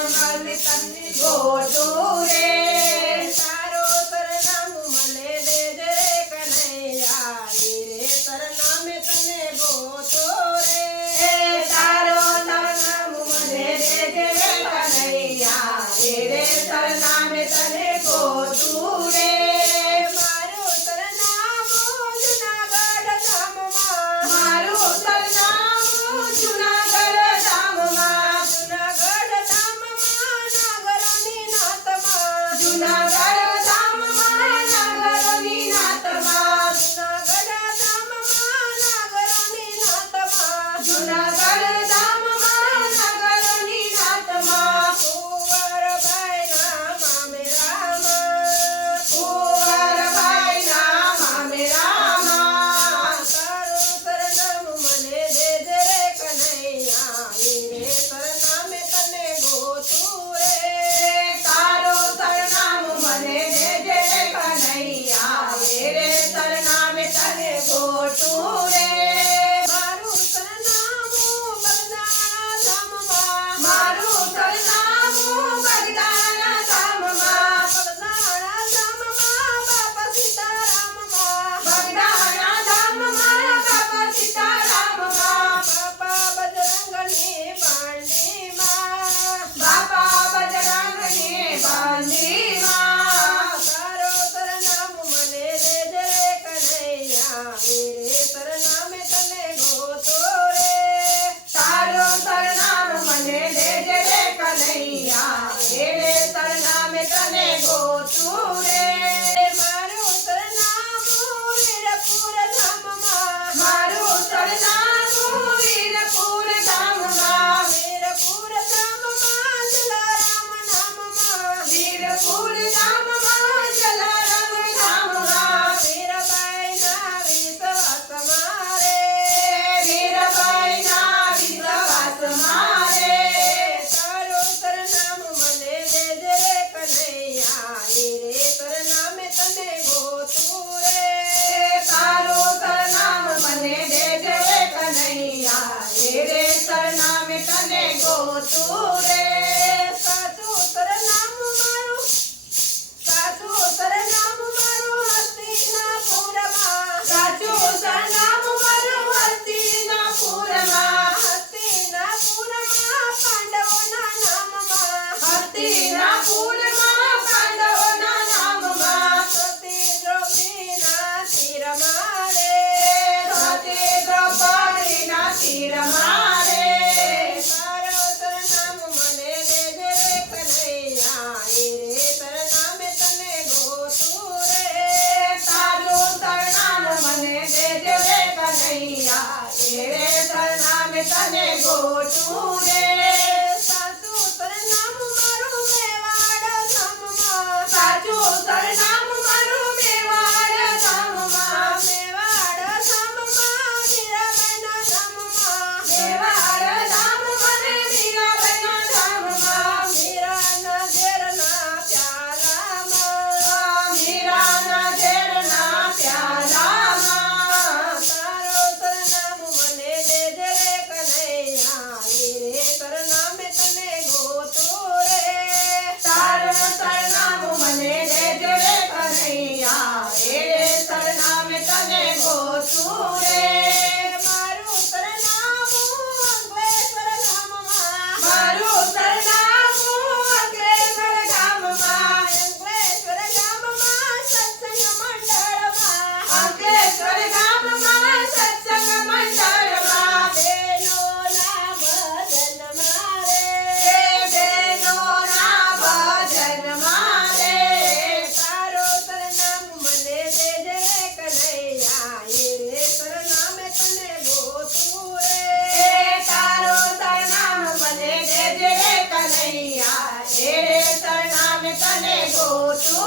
ಕಮಲ ತಂದಿಗೋಡೂರೇ Oh. তো તને negócio.